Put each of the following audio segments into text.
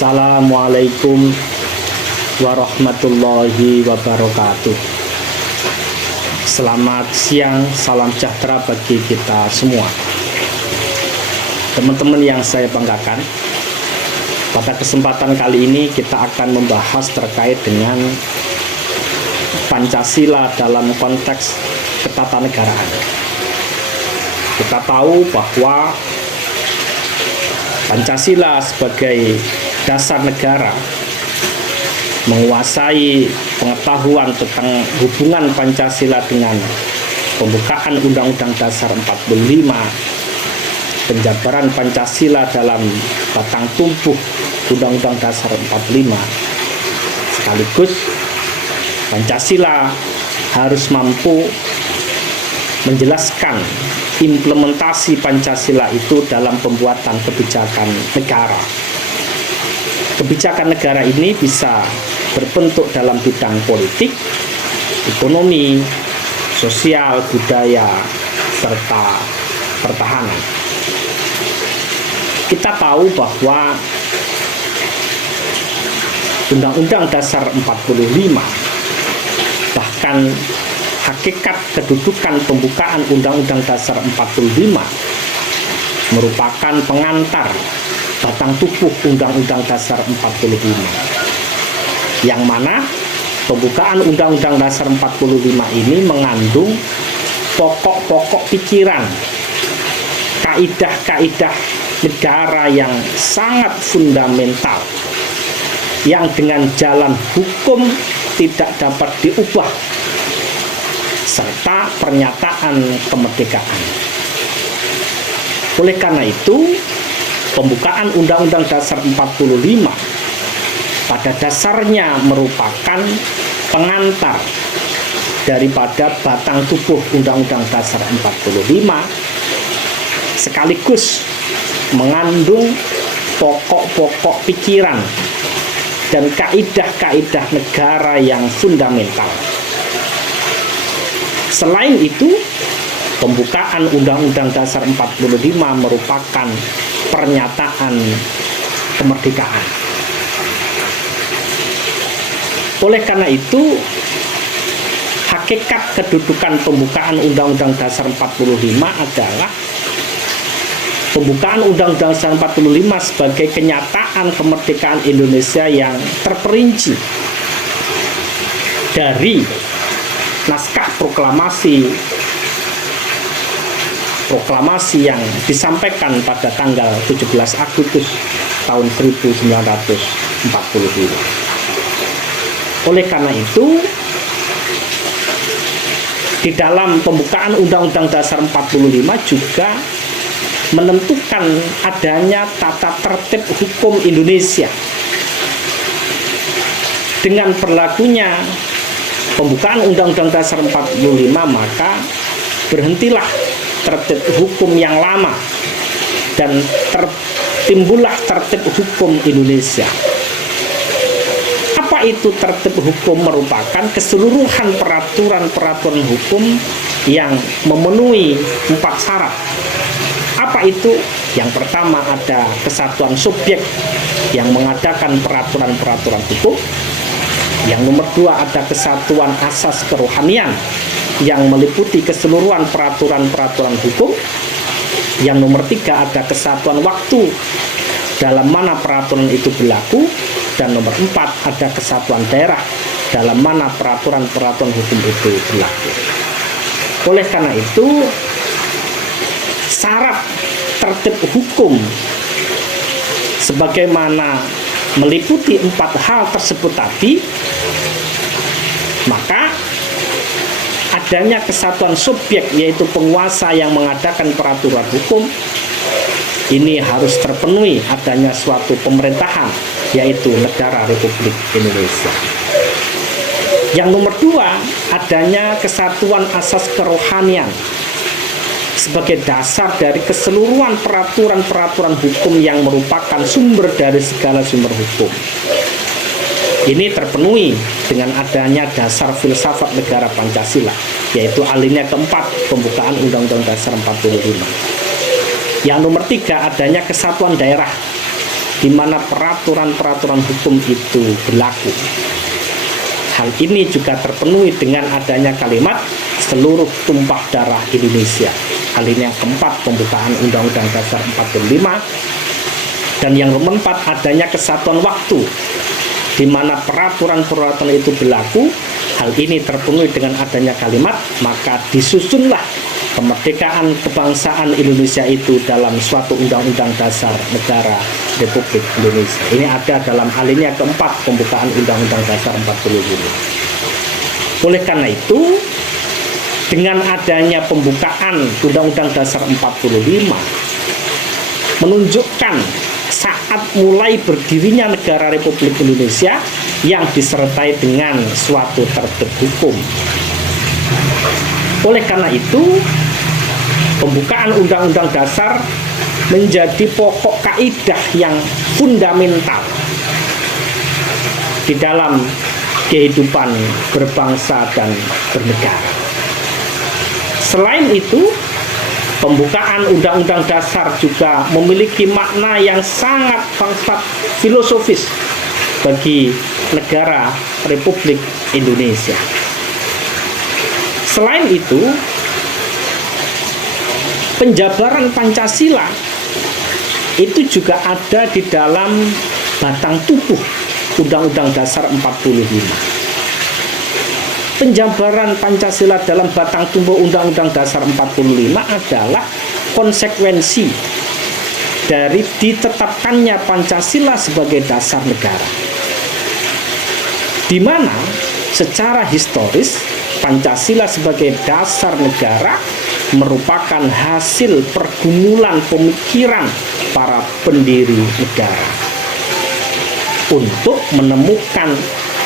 Assalamualaikum warahmatullahi wabarakatuh. Selamat siang, salam sejahtera bagi kita semua. Teman-teman yang saya banggakan, pada kesempatan kali ini kita akan membahas terkait dengan Pancasila dalam konteks ketatanegaraan. Kita tahu bahwa Pancasila sebagai dasar negara menguasai pengetahuan tentang hubungan Pancasila dengan pembukaan Undang-Undang Dasar 45, penjabaran Pancasila dalam batang tubuh Undang-Undang Dasar 45. Sekaligus Pancasila harus mampu menjelaskan implementasi Pancasila itu dalam pembuatan kebijakan negara. Kebijakan negara ini bisa berbentuk dalam bidang politik, ekonomi, sosial, budaya, serta pertahanan. Kita tahu bahwa Undang-Undang Dasar 45 bahkan hakikat kedudukan pembukaan Undang-Undang Dasar 45 merupakan pengantar batang tubuh Undang-Undang Dasar 45, yang mana pembukaan Undang-Undang Dasar 45 ini mengandung pokok-pokok pikiran, kaidah-kaidah negara yang sangat fundamental, yang dengan jalan hukum tidak dapat diubah, serta pernyataan kemerdekaan. Oleh karena itu, pembukaan Undang-Undang Dasar 45 pada dasarnya merupakan pengantar daripada batang tubuh Undang-Undang Dasar 45, sekaligus mengandung pokok-pokok pikiran dan kaidah-kaidah negara yang fundamental. Selain itu, pembukaan Undang-Undang Dasar 45 merupakan pernyataan kemerdekaan. Oleh karena itu, hakikat kedudukan pembukaan Undang-Undang Dasar 45 adalah pembukaan Undang-Undang Dasar 45 sebagai kenyataan kemerdekaan Indonesia yang terperinci dari naskah proklamasi yang disampaikan pada tanggal 17 Agustus tahun 1945. Oleh karena itu, di dalam pembukaan Undang-Undang Dasar 45 juga menentukan adanya tata tertib hukum Indonesia. Dengan berlakunya pembukaan Undang-Undang Dasar 45, maka berhentilah tertib hukum yang lama dan timbullah tertib hukum Indonesia. Apa itu tertib hukum? Merupakan keseluruhan peraturan-peraturan hukum yang memenuhi 4 syarat. Apa itu? Yang pertama, ada kesatuan subjek yang mengadakan peraturan-peraturan hukum. Yang nomor 2, ada kesatuan asas kerohanian yang meliputi keseluruhan peraturan-peraturan hukum. Yang nomor 3, ada kesatuan waktu dalam mana peraturan itu berlaku. Dan nomor 4, ada kesatuan daerah dalam mana peraturan-peraturan hukum itu berlaku. Oleh karena itu, syarat tertib hukum sebagaimana meliputi 4 hal tersebut tadi, maka adanya kesatuan subjek, yaitu penguasa yang mengadakan peraturan hukum, ini harus terpenuhi adanya suatu pemerintahan, yaitu Negara Republik Indonesia. Yang nomor 2, adanya kesatuan asas kerohanian sebagai dasar dari keseluruhan peraturan-peraturan hukum yang merupakan sumber dari segala sumber hukum. Ini terpenuhi dengan adanya dasar filsafat negara Pancasila, yaitu alinea keempat pembukaan Undang-Undang Dasar 45. Yang nomor 3, adanya kesatuan daerah di mana peraturan-peraturan hukum itu berlaku. Hal ini juga terpenuhi dengan adanya kalimat seluruh tumpah darah Indonesia. Hal ini yang keempat, pembukaan Undang-Undang Dasar 45. Dan yang nomor 4, adanya kesatuan waktu, di mana peraturan-peraturan itu berlaku. Hal ini terpenuhi dengan adanya kalimat, maka disusunlah kemerdekaan kebangsaan Indonesia itu dalam suatu undang-undang dasar negara Republik Indonesia. Ini ada dalam alinea keempat pembukaan Undang-Undang Dasar 45. Oleh karena itu, dengan adanya pembukaan Undang-Undang Dasar 45 menunjukkan saat mulai berdirinya negara Republik Indonesia yang disertai dengan suatu tertib hukum. Oleh karena itu, pembukaan Undang-Undang Dasar menjadi pokok kaidah yang fundamental di dalam kehidupan berbangsa dan bernegara. Selain itu, pembukaan Undang-Undang Dasar juga memiliki makna yang sangat filosofis bagi negara Republik Indonesia. Selain itu, penjabaran Pancasila itu juga ada di dalam batang tubuh Undang-Undang Dasar 45. Penjabaran Pancasila dalam batang tubuh Undang-Undang Dasar 45 adalah konsekuensi dari ditetapkannya Pancasila sebagai dasar negara, di mana secara historis Pancasila sebagai dasar negara merupakan hasil pergumulan pemikiran para pendiri negara untuk menemukan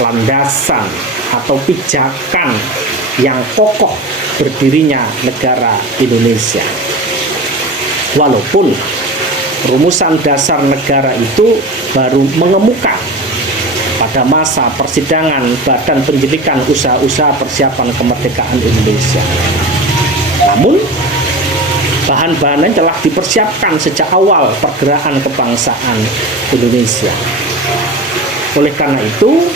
landasan atau pijakan yang kokoh berdirinya negara Indonesia. Walaupun rumusan dasar negara itu baru mengemuka pada masa persidangan Badan Penyelidikan Usaha-usaha Persiapan Kemerdekaan Indonesia. Namun, bahan-bahannya telah dipersiapkan sejak awal pergerakan kebangsaan Indonesia. Oleh karena itu,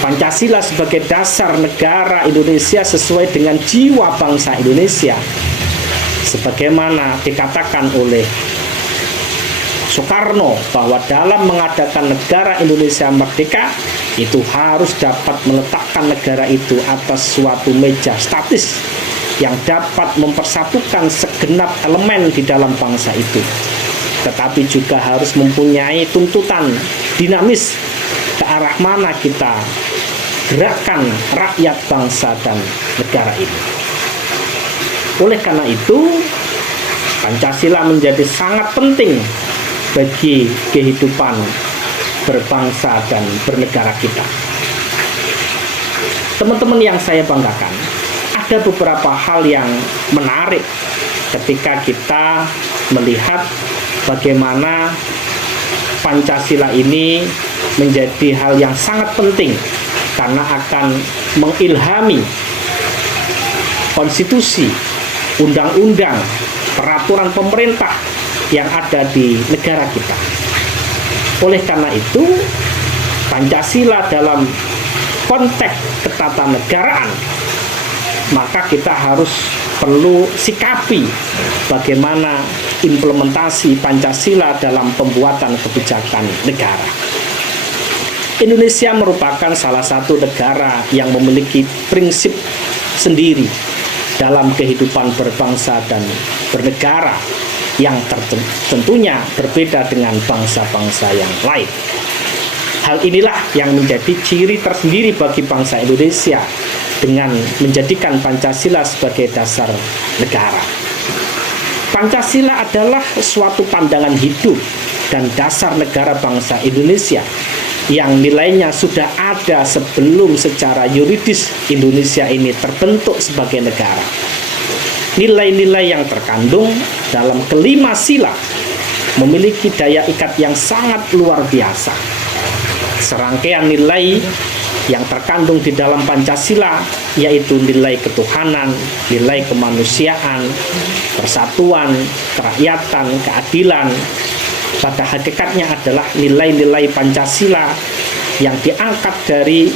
Pancasila sebagai dasar negara Indonesia sesuai dengan jiwa bangsa Indonesia, sebagaimana dikatakan oleh Soekarno bahwa dalam mengadakan negara Indonesia merdeka itu harus dapat meletakkan negara itu atas suatu meja statis yang dapat mempersatukan segenap elemen di dalam bangsa itu, tetapi juga harus mempunyai tuntutan dinamis ke arah mana kita gerakan rakyat bangsa dan negara ini. Oleh karena itu, Pancasila menjadi sangat penting bagi kehidupan berbangsa dan bernegara kita. Teman-teman yang saya banggakan, ada beberapa hal yang menarik ketika kita melihat bagaimana Pancasila ini menjadi hal yang sangat penting karena akan mengilhami konstitusi, undang-undang, peraturan pemerintah yang ada di negara kita. Oleh karena itu, Pancasila dalam konteks ketatanegaraan, maka kita harus perlu sikapi bagaimana implementasi Pancasila dalam pembuatan kebijakan negara. Indonesia merupakan salah satu negara yang memiliki prinsip sendiri dalam kehidupan berbangsa dan bernegara yang tentunya berbeda dengan bangsa-bangsa yang lain. Hal inilah yang menjadi ciri tersendiri bagi bangsa Indonesia dengan menjadikan Pancasila sebagai dasar negara. Pancasila adalah suatu pandangan hidup dan dasar negara bangsa Indonesia yang nilainya sudah ada sebelum secara yuridis Indonesia ini terbentuk sebagai negara. Nilai-nilai yang terkandung dalam kelima sila memiliki daya ikat yang sangat luar biasa. Serangkaian nilai yang terkandung di dalam Pancasila yaitu nilai ketuhanan, nilai kemanusiaan, persatuan, kerakyatan, keadilan, pada hakikatnya adalah nilai-nilai Pancasila yang diangkat dari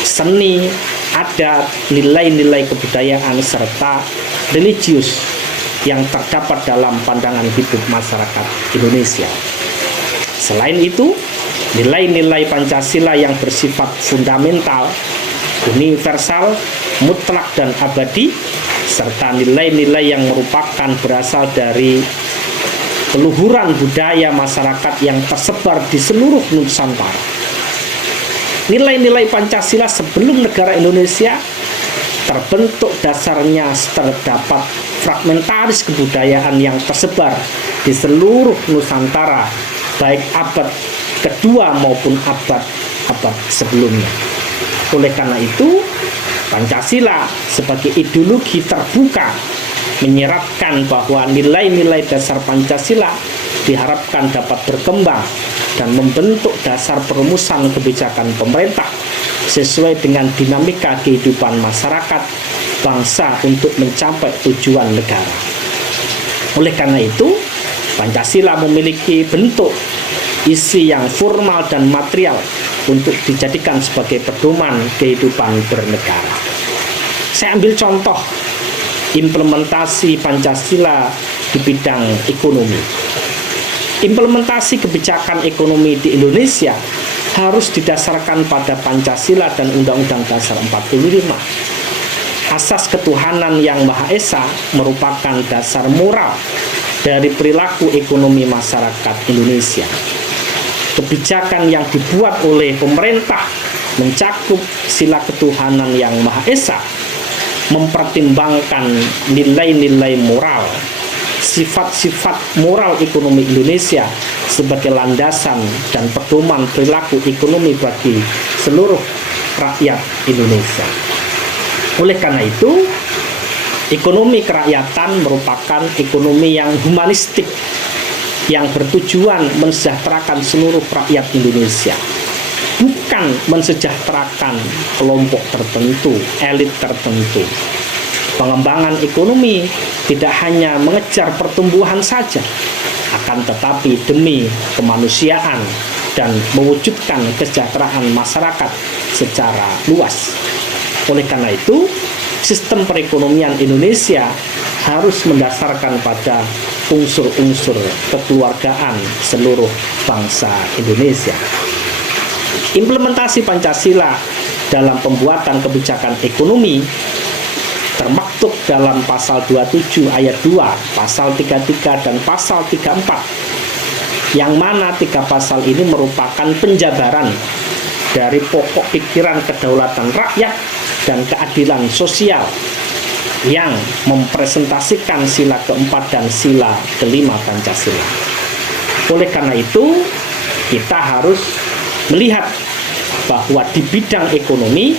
seni, adat, nilai-nilai kebudayaan, serta religius yang terdapat dalam pandangan hidup masyarakat Indonesia. Selain itu, nilai-nilai Pancasila yang bersifat fundamental, universal, mutlak dan abadi, serta nilai-nilai yang merupakan berasal dari peluhuran budaya masyarakat yang tersebar di seluruh Nusantara. Nilai-nilai Pancasila sebelum negara Indonesia terbentuk dasarnya terdapat fragmentaris kebudayaan yang tersebar di seluruh Nusantara, baik abad kedua maupun abad sebelumnya. Oleh karena itu, Pancasila sebagai ideologi terbuka menyeratkan bahwa nilai-nilai dasar Pancasila diharapkan dapat berkembang dan membentuk dasar perumusan kebijakan pemerintah sesuai dengan dinamika kehidupan masyarakat bangsa untuk mencapai tujuan negara. Oleh karena itu, Pancasila memiliki bentuk isi yang formal dan material untuk dijadikan sebagai pedoman kehidupan bernegara. Saya ambil contoh implementasi Pancasila di bidang ekonomi. Implementasi kebijakan ekonomi di Indonesia harus didasarkan pada Pancasila dan Undang-Undang Dasar 45. Asas ketuhanan yang Maha Esa merupakan dasar moral dari perilaku ekonomi masyarakat Indonesia. Kebijakan yang dibuat oleh pemerintah mencakup sila ketuhanan yang Maha Esa, mempertimbangkan nilai-nilai moral, sifat-sifat moral ekonomi Indonesia sebagai landasan dan pedoman perilaku ekonomi bagi seluruh rakyat Indonesia. Oleh karena itu, ekonomi kerakyatan merupakan ekonomi yang humanistik yang bertujuan mensejahterakan seluruh rakyat Indonesia, bukan mensejahterakan kelompok tertentu, elit tertentu. Pengembangan ekonomi tidak hanya mengejar pertumbuhan saja, akan tetapi demi kemanusiaan dan mewujudkan kesejahteraan masyarakat secara luas. Oleh karena itu, sistem perekonomian Indonesia harus mendasarkan pada unsur-unsur kekeluargaan seluruh bangsa Indonesia. Implementasi Pancasila dalam pembuatan kebijakan ekonomi termaktub dalam pasal 27 ayat 2, pasal 33 dan pasal 34, yang mana 3 pasal ini merupakan penjabaran dari pokok pikiran kedaulatan rakyat dan keadilan sosial yang mempresentasikan sila keempat dan sila kelima Pancasila. Oleh karena itu, kita harus melihat bahwa di bidang ekonomi,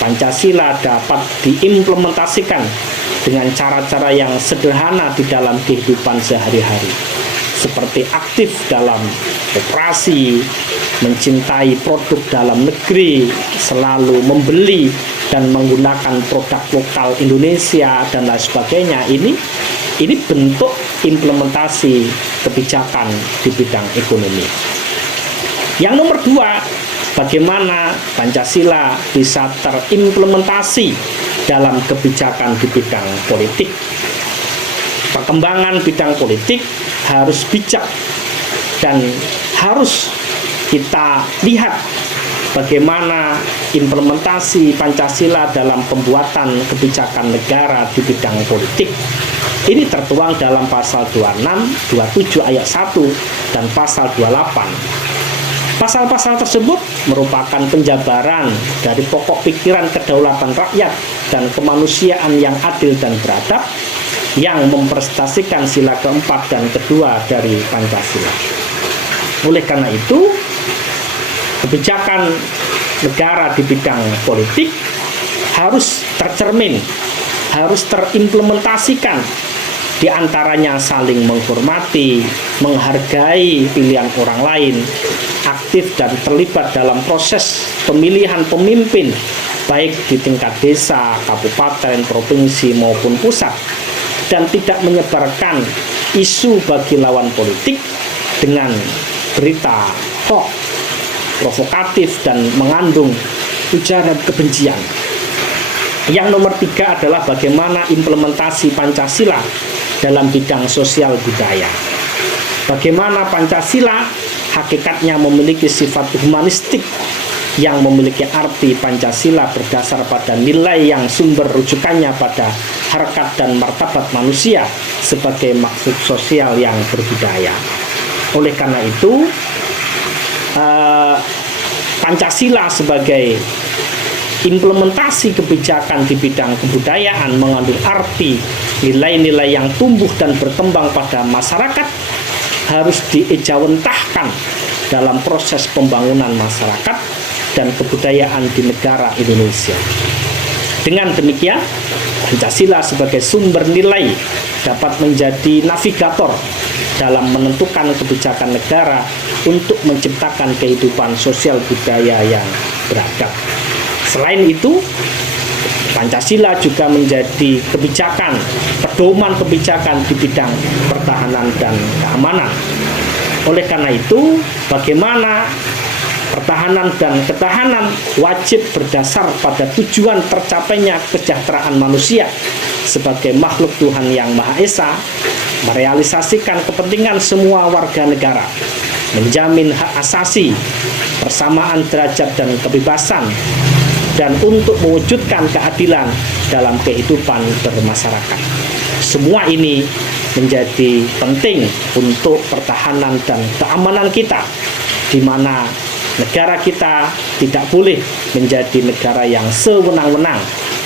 Pancasila dapat diimplementasikan dengan cara-cara yang sederhana di dalam kehidupan sehari-hari, seperti aktif dalam operasi, mencintai produk dalam negeri, selalu membeli dan menggunakan produk lokal Indonesia dan lain sebagainya. Ini bentuk implementasi kebijakan di bidang ekonomi. Yang nomor 2, bagaimana Pancasila bisa terimplementasi dalam kebijakan di bidang politik. Perkembangan bidang politik harus bijak dan harus kita lihat bagaimana implementasi Pancasila dalam pembuatan kebijakan negara di bidang politik. Ini tertuang dalam pasal 26, 27 ayat 1 dan pasal 28. Pasal-pasal tersebut merupakan penjabaran dari pokok pikiran kedaulatan rakyat dan kemanusiaan yang adil dan beradab yang mempresentasikan sila keempat dan kedua dari Pancasila. Oleh karena itu, kebijakan negara di bidang politik harus tercermin, harus terimplementasikan, di antaranya saling menghormati, menghargai pilihan orang lain, aktif dan terlibat dalam proses pemilihan pemimpin, baik di tingkat desa, kabupaten, provinsi maupun pusat, dan tidak menyebarkan isu bagi lawan politik dengan berita hoax, provokatif, dan mengandung ujaran kebencian. Yang nomor 3 adalah bagaimana implementasi Pancasila dalam bidang sosial budaya. Bagaimana Pancasila hakikatnya memiliki sifat humanistik yang memiliki arti Pancasila berdasar pada nilai yang sumber rujukannya pada harkat dan martabat manusia sebagai maksud sosial yang berbudaya. Oleh karena itu, Pancasila sebagai implementasi kebijakan di bidang kebudayaan mengandung arti nilai-nilai yang tumbuh dan berkembang pada masyarakat harus diejawantahkan dalam proses pembangunan masyarakat dan kebudayaan di negara Indonesia. Dengan demikian, Pancasila sebagai sumber nilai dapat menjadi navigator dalam menentukan kebijakan negara untuk menciptakan kehidupan sosial budaya yang beradab. Selain itu, Pancasila juga menjadi kebijakan, pedoman kebijakan di bidang pertahanan dan keamanan. Oleh karena itu, bagaimana pertahanan dan ketahanan wajib berdasar pada tujuan tercapainya kesejahteraan manusia sebagai makhluk Tuhan yang Maha Esa, merealisasikan kepentingan semua warga negara, menjamin hak asasi, persamaan derajat dan kebebasan, dan untuk mewujudkan keadilan dalam kehidupan bermasyarakat. Semua ini menjadi penting untuk pertahanan dan keamanan kita, di mana negara kita tidak boleh menjadi negara yang sewenang-wenang,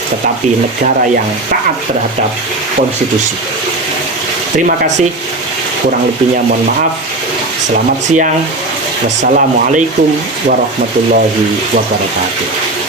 tetapi negara yang taat terhadap konstitusi. Terima kasih, kurang lebihnya mohon maaf. Selamat siang. Wassalamualaikum warahmatullahi wabarakatuh.